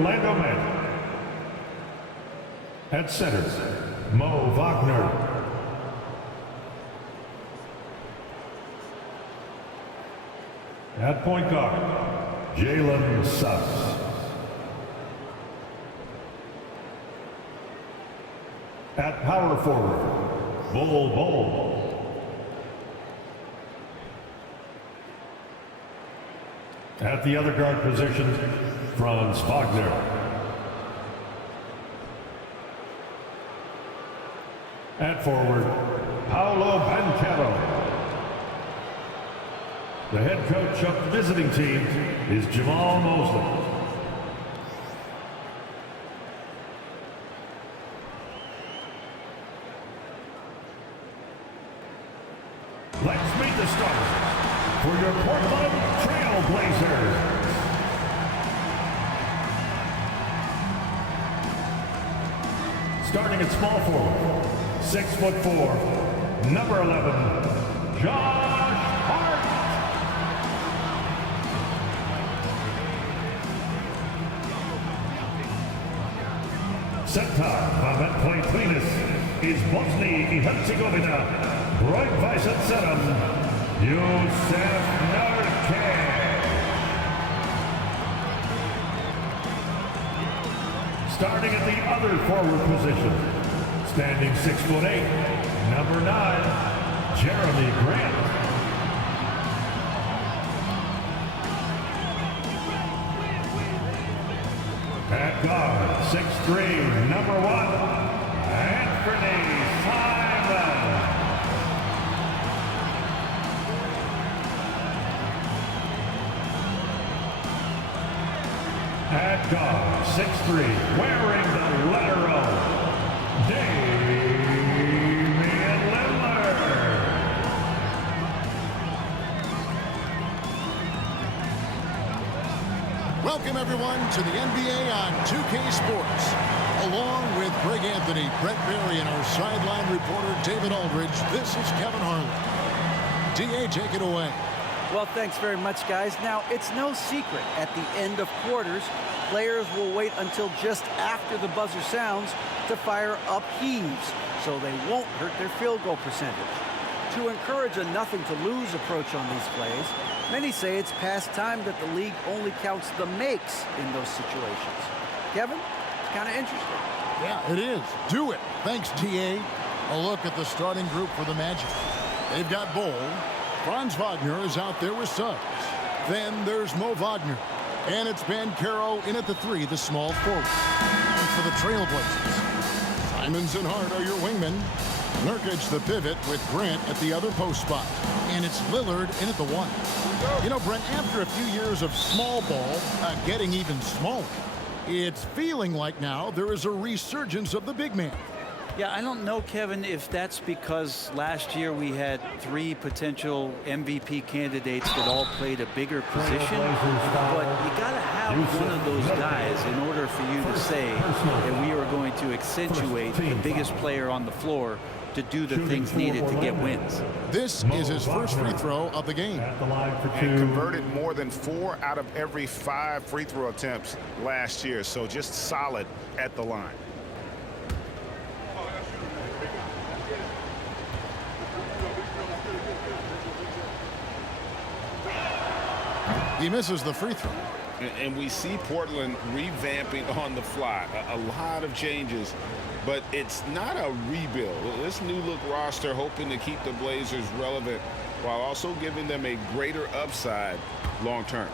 Orlando Magic. At center, Mo Wagner. At point guard, Jalen Suggs. At power forward, Bull. At the other guard position, Franz Wagner. At forward, Paolo Banchero. The head coach of the visiting team is Jamal Mosley. Let's meet the starters for your Portland Trailblazers. Starting at small forward, 6'4", number 11, Josh Hart. Center, Mamet Platelinus is Bosnia and Herzegovina. Right vice at seven, Yusef Nurkic. Starting at the other forward position, standing 6'8", number 9, Jeremy Grant. At guard, 6'3", number 1, Anthony Simon. At guard, 6'3", wearing the letter O, Damian Lillard. Welcome, everyone, to the NBA on 2K Sports. Along with Greg Anthony, Brett Berry, and our sideline reporter, David Aldridge, this is Kevin Harlan. D.A., take it away. Well, thanks very much, guys. Now, it's no secret at the end of quarters, players will wait until just after the buzzer sounds to fire up heaves, so they won't hurt their field goal percentage. To encourage a nothing-to-lose approach on these plays, many say it's past time that the league only counts the makes in those situations. Kevin, it's kind of interesting. Yeah, it is. Do it. Thanks, T.A. A look at the starting group for the Magic. They've got Bull. Franz Wagner is out there with Suggs. Then there's Mo Wagner. And it's Banchero in at the 3, the small forward. And for the Trailblazers, Simons and Hart are your wingmen. Nurkic the pivot with Grant at the other post spot. And it's Lillard in at the 1. You know, Brent, after a few years of small ball getting even smaller, it's feeling like now there is a resurgence of the big man. Yeah, I don't know, Kevin, if that's because last year we had 3 potential MVP candidates that all played a bigger position, but you got to have one of those guys in order for you to say that we are going to accentuate the biggest player on the floor to do the things needed to get wins. This is his first free throw of the game. And converted more than 4 out of every 5 free throw attempts last year, so just solid at the line. He misses the free throw. And we see Portland revamping on the fly. A lot of changes, but it's not a rebuild. This new look roster hoping to keep the Blazers relevant while also giving them a greater upside long term.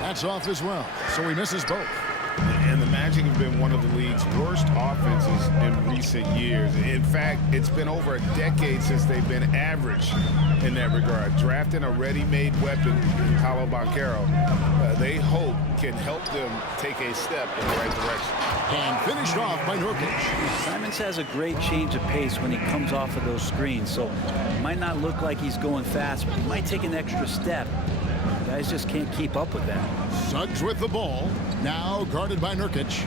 That's off as well, so he misses both. And the Magic have been one of the league's worst offenses in recent years. In fact, it's been over a decade since they've been average in that regard. Drafting a ready-made weapon, Paolo Banchero, they hope can help them take a step in the right direction. And finished off by Nurkic. Simons has a great change of pace when he comes off of those screens, so it might not look like he's going fast, but he might take an extra step. Guys just can't keep up with that. Suggs with the ball. Now guarded by Nurkic.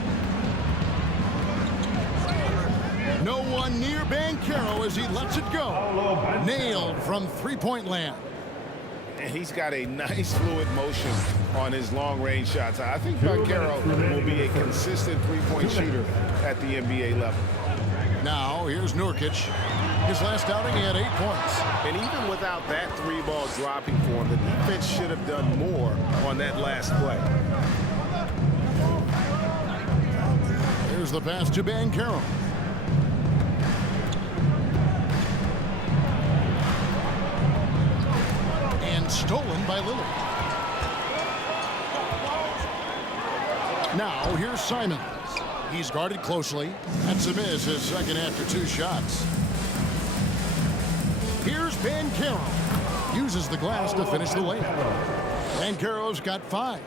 No one near Banchero as he lets it go. Nailed from three-point land. And he's got a nice fluid motion on his long-range shots. I think Banchero will be a consistent three-point shooter at the NBA level. Now, here's Nurkic. His last outing, he had 8 points. And even without that three-ball dropping for him, the defense should have done more on that last play. Here's the pass to Banchero. And stolen by Lillard. Now, here's Simons. He's guarded closely. That's a miss, his second after 2 shots. Here's Banchero. Uses the glass to finish the layup. Banchero's got 5.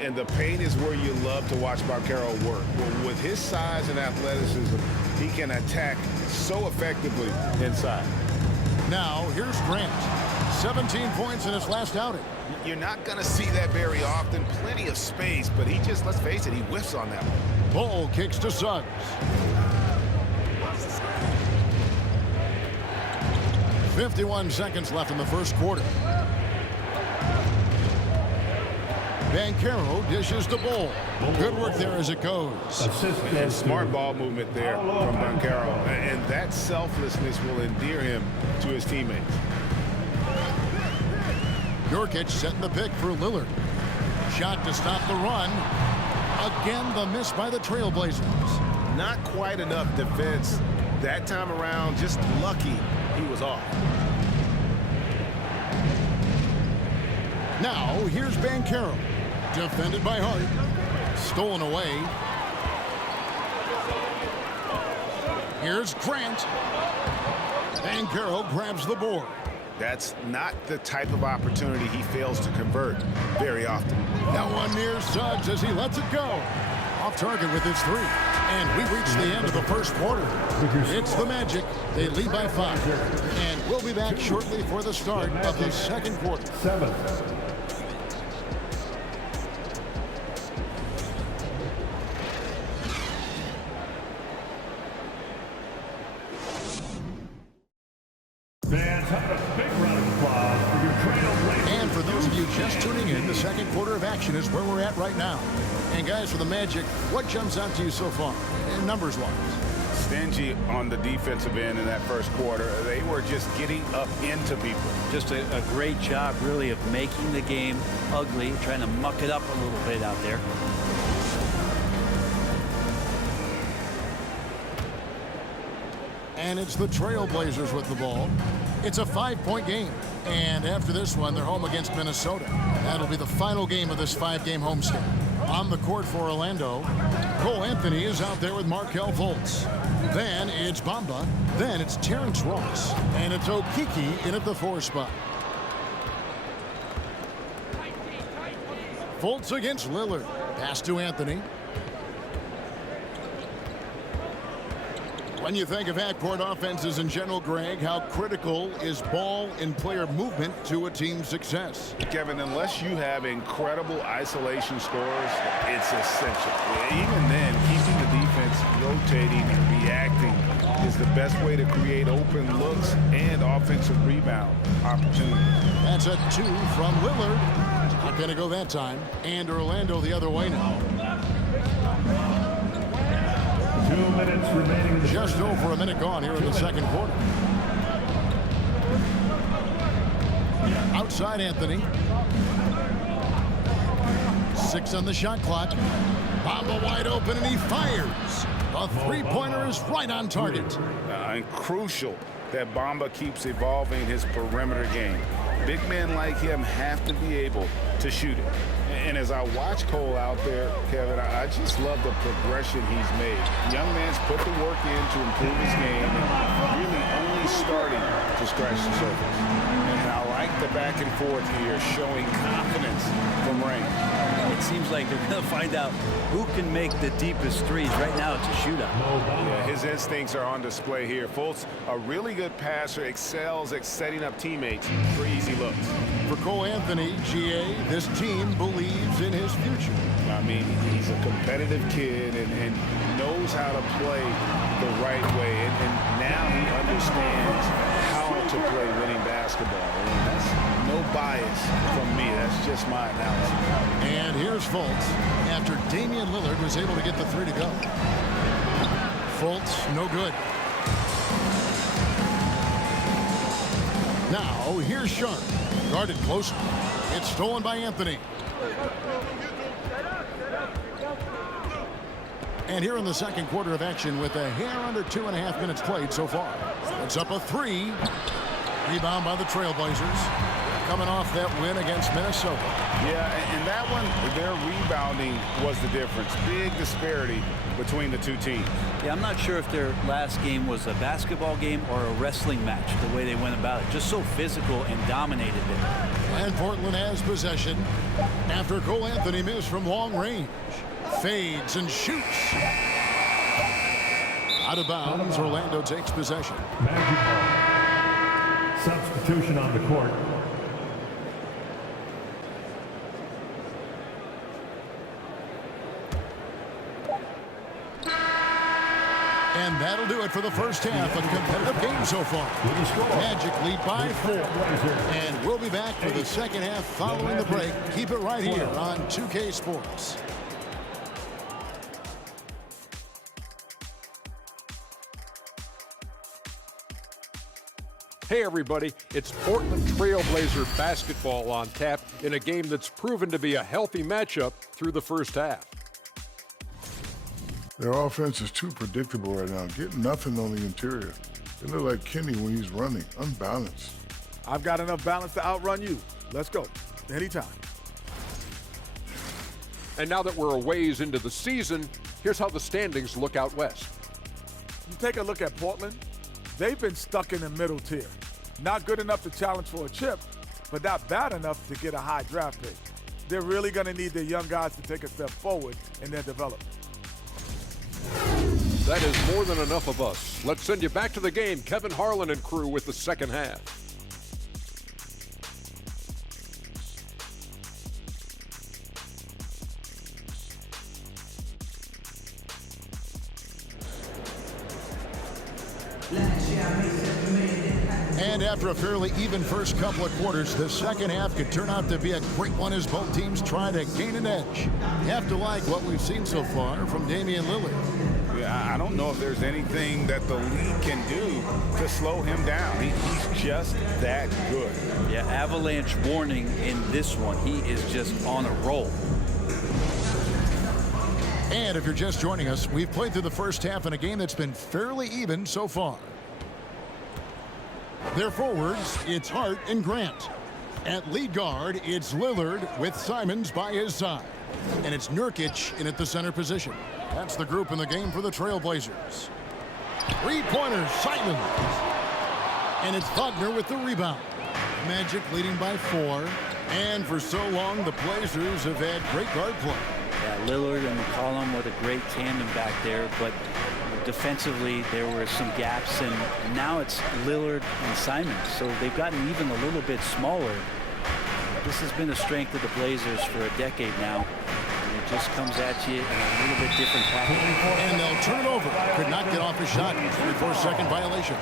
And the paint is where you love to watch Banchero work. Well, with his size and athleticism, he can attack so effectively inside. Now, here's Grant. 17 points in his last outing. You're not going to see that very often. Plenty of space, but he just, let's face it, he whiffs on that one. Bull kicks to Suggs. .51 seconds left in the first quarter. Banchero dishes the Bull. Good work there as it goes. And smart ball movement there from Banchero. And that selflessness will endear him to his teammates. Nurkic setting the pick for Lillard. Shot to stop the run. Again, the miss by the Trailblazers. Not quite enough defense that time around. Just lucky he was off. Now, here's Banchero. Defended by Hart. Stolen away. Here's Grant. Banchero grabs the board. That's not the type of opportunity he fails to convert very often. That one near Suggs as he lets it go. Off target with his 3. And we reach the end of the first quarter. It's the Magic. They lead by 5. And we'll be back shortly for the start of the second quarter. 7. Fans, have a big round of applause for your Trailblazers. And for those of you just tuning in, the second quarter of action is where we're at right now. And guys, for the Magic, what jumps out to you so far, numbers-wise? Stingy on the defensive end in that first quarter. They were just getting up into people. Just a great job, really, of making the game ugly, trying to muck it up a little bit out there. And it's the Trailblazers with the ball. It's a 5-point game. And after this one, they're home against Minnesota. That'll be the final game of this 5-game homestand. On the court for Orlando, Cole Anthony is out there with Markelle Fultz. Then it's Bamba. Then it's Terrence Ross. And it's Okeke in at the 4 spot. Fultz against Lillard. Pass to Anthony. When you think of half-court offenses in general, Greg, how critical is ball and player movement to a team's success? Kevin, unless you have incredible isolation scores, it's essential. Even then, keeping the defense rotating and reacting is the best way to create open looks and offensive rebound opportunities. That's a 2 from Lillard. Not going to go that time. And Orlando the other way now. 2 minutes remaining in the Just over a minute gone here in the second quarter. Outside Anthony. 6 on the shot clock. Bamba wide open and he fires. A 3-pointer is right on target. And crucial that Bamba keeps evolving his perimeter game. Big men like him have to be able to shoot it. And as I watch Cole out there, Kevin, I just love the progression he's made. Young man's put the work in to improve his game and really only starting to scratch the surface. And I like the back back and forth here, showing confidence from Rain. It seems like they're going to find out who can make the deepest threes. Right now, it's a shootout. Yeah, his instincts are on display here. Fultz, a really good passer, excels at setting up teammates for easy looks. For Cole Anthony, GA, this team believes in his future. I mean, he's a competitive kid and knows how to play the right way. And now he understands how to play winning basketball. And that's no bias from me. That's just my analysis. And here's Fultz after Damian Lillard was able to get the three to go. Fultz, no good. Now, here's Sharp. Guarded closely. It's stolen by Anthony. And here in the second quarter of action with a hair under 2.5 minutes played so far. It's up a three. Rebound by the Trailblazers. Coming off that win against Minnesota. Yeah, and that one, their rebounding was the difference. Big disparity between the two teams. Yeah, I'm not sure if their last game was a basketball game or a wrestling match, the way they went about it. Just so physical and dominated it. And Portland has possession after Cole Anthony missed from long range. Fades and shoots. Out of bounds, Orlando takes possession. Substitution on the court. And that'll do it for the first half. A competitive game so far. Magic lead by 4. And we'll be back for the second half following the break. Keep it right here on 2K Sports. Hey everybody, it's Portland Trailblazer basketball on tap in a game that's proven to be a healthy matchup through the first half. Their offense is too predictable right now. Getting nothing on the interior. They look like Kenny when he's running, unbalanced. I've got enough balance to outrun you. Let's go. Anytime. And now that we're a ways into the season, here's how the standings look out west. You take a look at Portland. They've been stuck in the middle tier. Not good enough to challenge for a chip, but not bad enough to get a high draft pick. They're really going to need their young guys to take a step forward in their development. That is more than enough of us. Let's send you back to the game. Kevin Harlan and crew with the second half. And after a fairly even first couple of quarters, the second half could turn out to be a great one as both teams try to gain an edge. You have to like what we've seen so far from Damian Lillard. Yeah, I don't know if there's anything that the league can do to slow him down. He's just that good. Yeah, avalanche warning in this one. He is just on a roll. And if you're just joining us, we've played through the first half in a game that's been fairly even so far. Their forwards, it's Hart and Grant. At lead guard, it's Lillard with Simons by his side. And it's Nurkic in at the center position. That's the group in the game for the Trailblazers. Three-pointer, Simons. And it's Wagner with the rebound. Magic leading by 4. And for so long, the Blazers have had great guard play. Yeah, Lillard and McCollum were a great tandem back there, but defensively there were some gaps, and now it's Lillard and Simons, so they've gotten even a little bit smaller. This has been a strength of the Blazers for a decade now, and it just comes at you in a little bit different pattern. And they'll turn it over. Could not get off his shot. 3-4-second violation.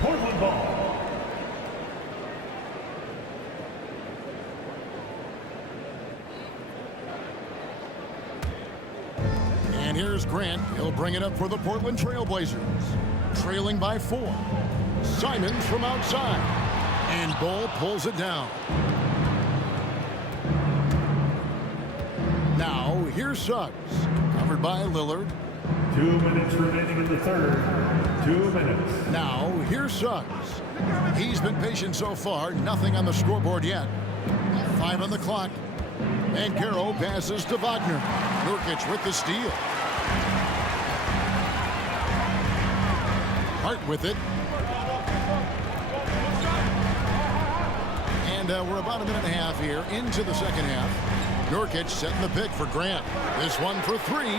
Portland ball. And here's Grant. He'll bring it up for the Portland Trailblazers. Trailing by 4. Simons from outside. And Bull pulls it down. Now, here's Suggs. Covered by Lillard. 2 minutes remaining in the third. 2 minutes. Now, here's Suggs. He's been patient so far. Nothing on the scoreboard yet. 5 on the clock. And Caro passes to Wagner. Nurkic with the steal. Hart with it. And we're about a minute and a half here into the second half. Nurkic setting the pick for Grant. This one for three.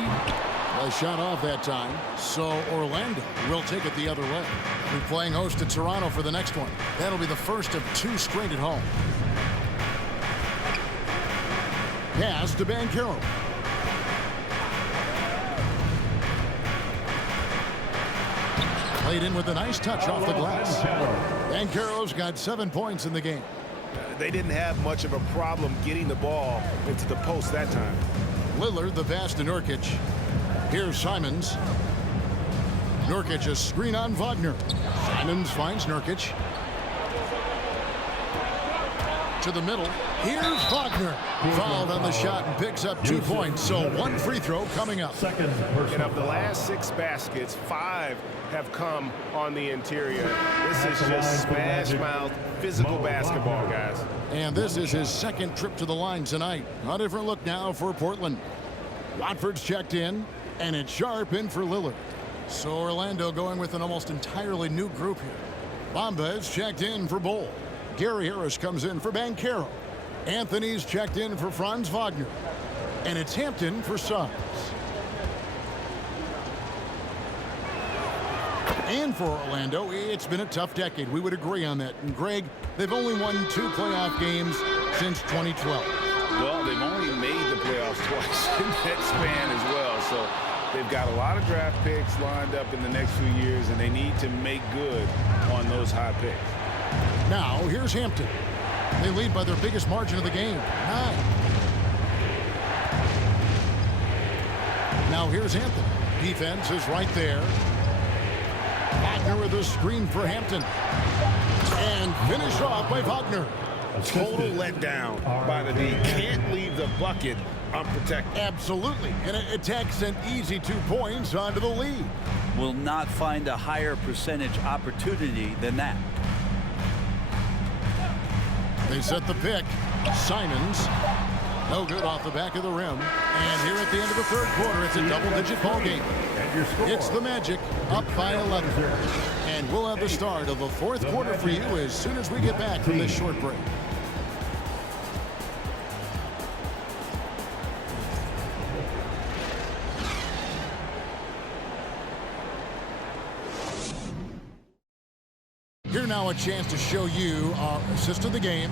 A shot off that time. So Orlando will take it the other way. We're playing host to Toronto for the next one. That'll be the first of 2 straight at home. Pass to Banchero. Played in with a nice touch off the glass. Banchero's got 7 points in the game. They didn't have much of a problem getting the ball into the post that time. Lillard the pass to Nurkic. Here's Simons. Nurkic a screen on Wagner. Simons finds Nurkic. To the middle. Here's Wagner. Fouled on the shot and picks up 2 points. So 1 free throw coming up. And of the last 6 baskets, 5 have come on the interior. This is just smash-mouth physical basketball, guys. And this is his 2nd trip to the line tonight. A different look now for Portland. Watford's checked in, and it's Sharp in for Lillard. So Orlando going with an almost entirely new group here. Bamba is checked in for Bol. Gary Harris comes in for Banchero. Anthony's checked in for Franz Wagner. And it's Hampton for Suggs. And for Orlando, it's been a tough decade. We would agree on that. And Greg, they've only won 2 playoff games since 2012. Well, they've only made the playoffs twice in that span as well. So they've got a lot of draft picks lined up in the next few years, and they need to make good on those high picks. Now, here's Hampton. They lead by their biggest margin of the game, 9. Now, here's Anthony. Defense is right there. Wagner with a screen for Hampton. And finished off by Wagner. Total letdown by the D. Can't leave the bucket unprotected. Absolutely. And it takes an easy 2 points onto the lead. Will not find a higher percentage opportunity than that. They set the pick. Simons. No good off the back of the rim. And here at the end of the 3rd quarter, it's a double-digit ball game. It's the Magic up by 11. And we'll have the start of the 4th quarter for you as soon as we get back from this short break. Here now a chance to show you our assist of the game.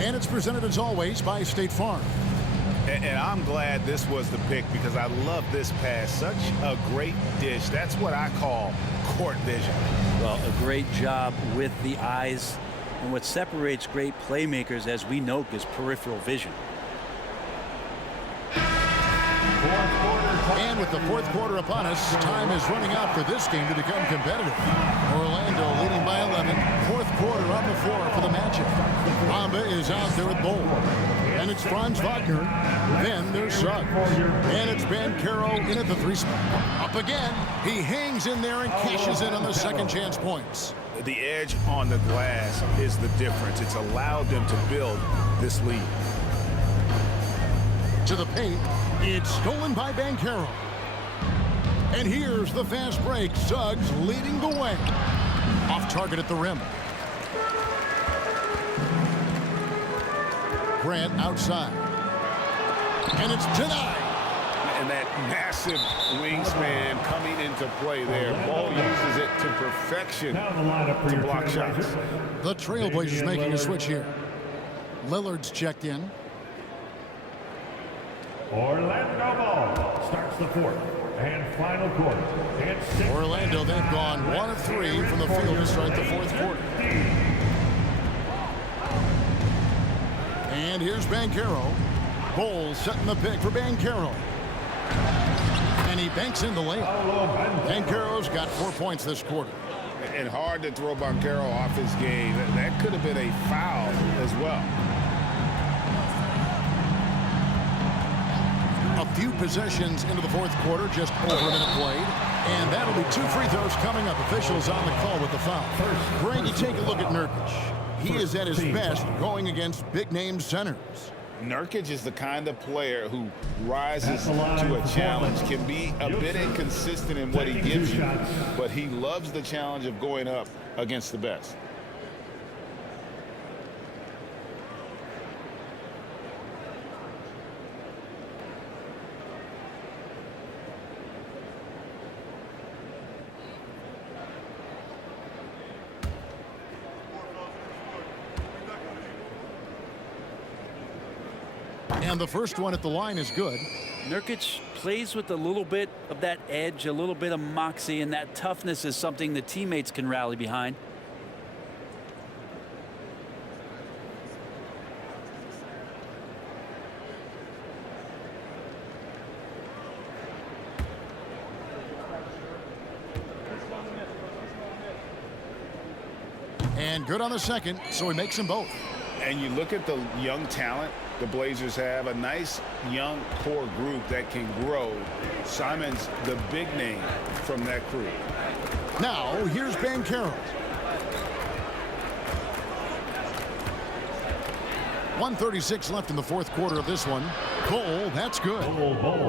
And it's presented as always by State Farm. And I'm glad this was the pick because I love this pass. Such a great dish. That's what I call court vision. Well, a great job with the eyes. And what separates great playmakers, as we know, is peripheral vision. And with the 4th quarter upon us, time is running out for this game to become competitive. Orlando leading by 11. 4th quarter on the floor for the Magic. Bamba is out there with Bol. And it's Franz Wagner. Then there's Suggs. And it's Banchero in at the 3 spot. Up again. He hangs in there and cashes in on the second chance points. The edge on the glass is the difference. It's allowed them to build this lead. To the paint. It's stolen by Banchero. And here's the fast break. Suggs leading the way. Off target at the rim. Grant outside. And it's denied. And that massive wingspan coming into play there. Ball uses it to perfection to block shots. The Trailblazers making a switch here. Lillard's checked in. Orlando ball starts the 4th and final quarter. Orlando, they've gone 1 of 3 from the field to start the 4th quarter. And here's Banchero. Bol setting the pick for Banchero. And he banks in the layup. Banchero's got 4 points this quarter. And hard to throw Banchero off his game. That could have been a foul as well. A few possessions into the 4th quarter, just over a minute played. And that'll be 2 free throws coming up. Officials on the call with the foul. Greg, you take a look at Nurkic. He is at his best going against big-name centers. Nurkic is the kind of player who rises to a challenge, can be a bit inconsistent in what he gives you, but he loves the challenge of going up against the best. And the first one at the line is good. Nurkic plays with a little bit of that edge, a little bit of moxie, and that toughness is something the teammates can rally behind. And good on the second, so he makes them both. And you look at the young talent the Blazers have, a nice young core group that can grow. Simon's the big name from that group. Now, here's Banchero. 1:36 left in the fourth quarter of this one. Cole, that's good.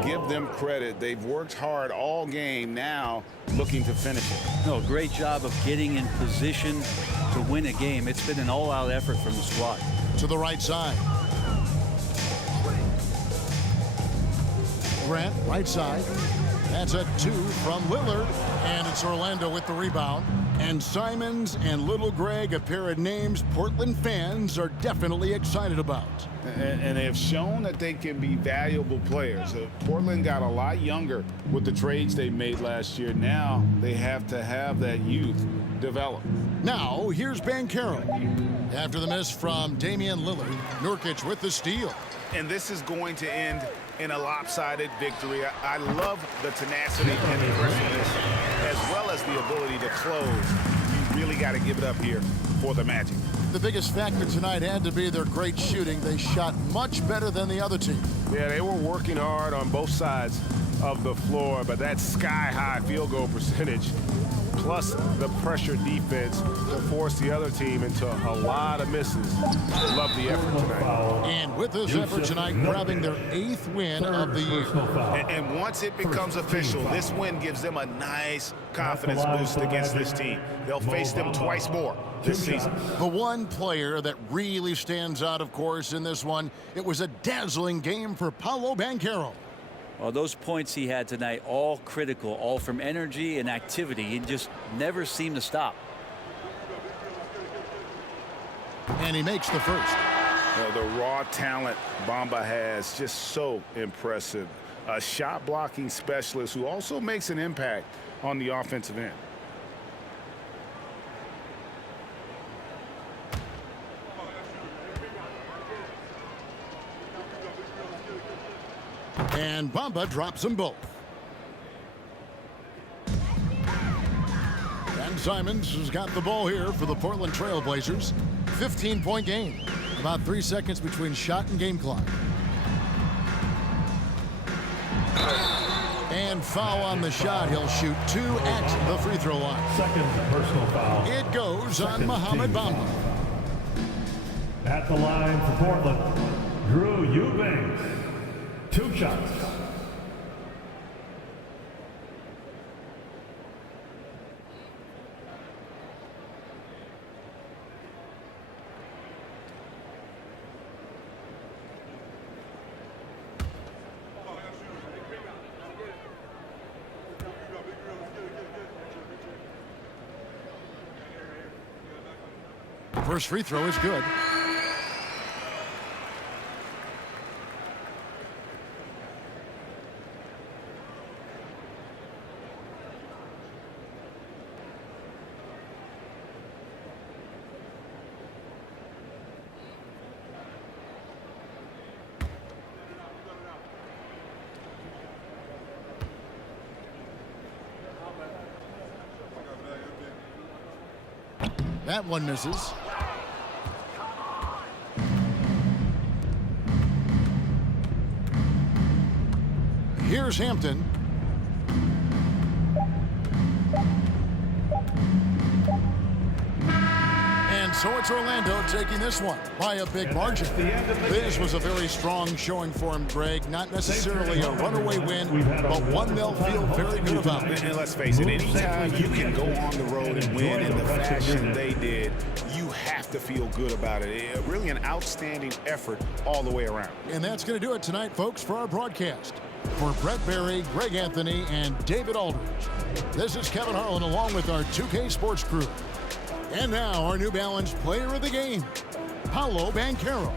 Give them credit. They've worked hard all game, now looking to finish it. No, great job of getting in position to win a game. It's been an all-out effort from the squad. To the right side. Grant, right side. That's a 2 from Lillard. And it's Orlando with the rebound. And Simons and Little Greg, a pair of names Portland fans are definitely excited about. And they have shown that they can be valuable players. Portland got a lot younger with the trades they made last year. Now they have to have that youth develop. Now, here's Banchero. After the miss from Damian Lillard, Nurkic with the steal. And this is going to end in a lopsided victory. I love the tenacity and the aggressiveness, as well as the ability to close. You really got to give it up here for the Magic. The biggest factor tonight had to be their great shooting. They shot much better than the other team. Yeah, they were working hard on both sides of the floor, but that sky-high field goal percentage plus the pressure defense to force the other team into a lot of misses. Love the effort tonight. And with this effort tonight, grabbing their 8th win of the year. And once it becomes official, this win gives them a nice confidence boost against this team. They'll face them twice more this season. The one player that really stands out, of course, in this one, it was a dazzling game for Paolo Banchero. Well, those points he had tonight, all critical, all from energy and activity. He just never seemed to stop. And he makes the first. The raw talent Bamba has, just so impressive. A shot blocking specialist who also makes an impact on the offensive end. And Bamba drops them both. And Simons has got the ball here for the Portland Trailblazers. 15-point game. About 3 seconds between shot and game clock. And foul on the shot. He'll shoot 2 at the free throw line. Second personal foul. It goes on Mohamed Bamba. At the line for Portland, Drew Eubanks. 2 shots. First free throw is good. That one misses. Here's Hampton. And so it's Orlando taking this one by a big margin. This was a very strong showing for him, Greg. Not necessarily a runaway win, but one they'll feel very good about. And let's face it, anytime you can go on the road and win in the fashion they did, you have to feel good about it. Really an outstanding effort all the way around. And that's going to do it tonight, folks, for our broadcast. For Brett Berry, Greg Anthony, and David Aldridge, this is Kevin Harlan along with our 2K Sports crew. And now our New Balance player of the game, Paolo Banchero.